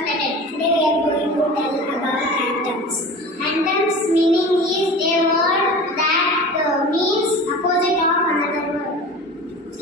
Today we are going to tell about anthems. Anthems meaning is a word that means opposite of another word.